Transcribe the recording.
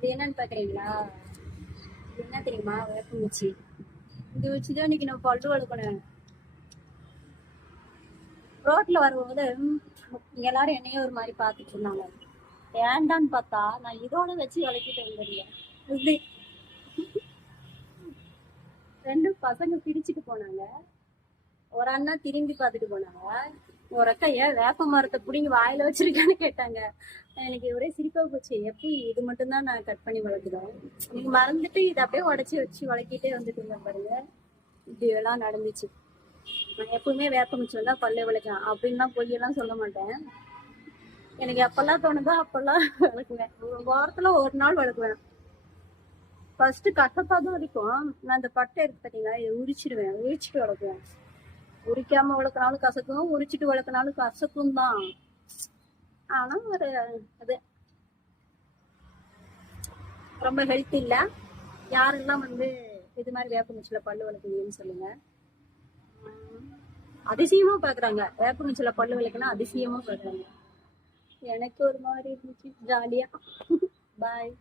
இது என்னன்னு பாக்குறீங்களா? இது என்ன தெரியுமா? வேப்பங்குச்சி. இது வச்சுதான் இன்னைக்கு நான் பல்லு வளர்க்கணும். ரோட்ல வரும்போது எல்லாரும் என்னையே ஒரு மாதிரி பாத்துட்டு இருந்தாங்க. ஏண்டான்னு பார்த்தா நான் இதோட வச்சு வளர்க்கிட்டு வந்துடுறேன். இது 2 பசங்க பிரிச்சுட்டு போனாங்க. ஒரு அண்ணா திரும்பி பார்த்துட்டு போனாங்க. ஒரு அக்கா ஏன் வேப்ப மரத்தை பிடிங்கி வாயில வச்சிருக்கான்னு கேட்டாங்க. எனக்கு ஒரே சிரிப்பா போச்சு. எப்படி இது மட்டும்தான் நான் கட் பண்ணி வளர்க்குறோம், நீங்க மறந்துட்டு இதை அப்படியே உடச்சி வச்சு வளர்க்கிட்டே வந்துட்டு இருந்தேன் பாருங்க. இப்படி எல்லாம் நடந்துச்சு. நான் எப்பவுமே வேப்பங்குச்சி வந்தா பல்லே விளக்கலாம் அப்படின்லாம் பொய்யெல்லாம் சொல்ல மாட்டேன். எனக்கு எப்பெல்லாம் தோணுதோ அப்பெல்லாம் வளர்க்குவேன். வாரத்துல ஒரு நாள் வளர்க்குவேன். ஃபர்ஸ்ட் கசப்பா தான் இருக்கும். நான் அந்த பட்டை இருக்கு பார்த்தீங்களா, இதை உரிச்சிடுவேன். உரிச்சிட்டு வளர்க்குவேன். உரிக்காம வளர்க்கனாலும் கசக்கும், உரிச்சிட்டு வளர்க்கனாலும் கசக்கும் தான். ஆனா ஒரு அது ரொம்ப ஹெல்த் இல்ல. யாரெல்லாம் இது மாதிரி வேப்பங்குச்சில பல்லு வளர்க்குவீங்கன்னு சொல்லுங்க. அதிசயமா பாக்குறாங்க, வேப்பங்குச்சில பல்லு வளர்க்கணும் அதிசயமா பாக்குறாங்க. எனக்கு ஒரு மாதிரி இருந்துச்சு ஜாலியா. பாய்.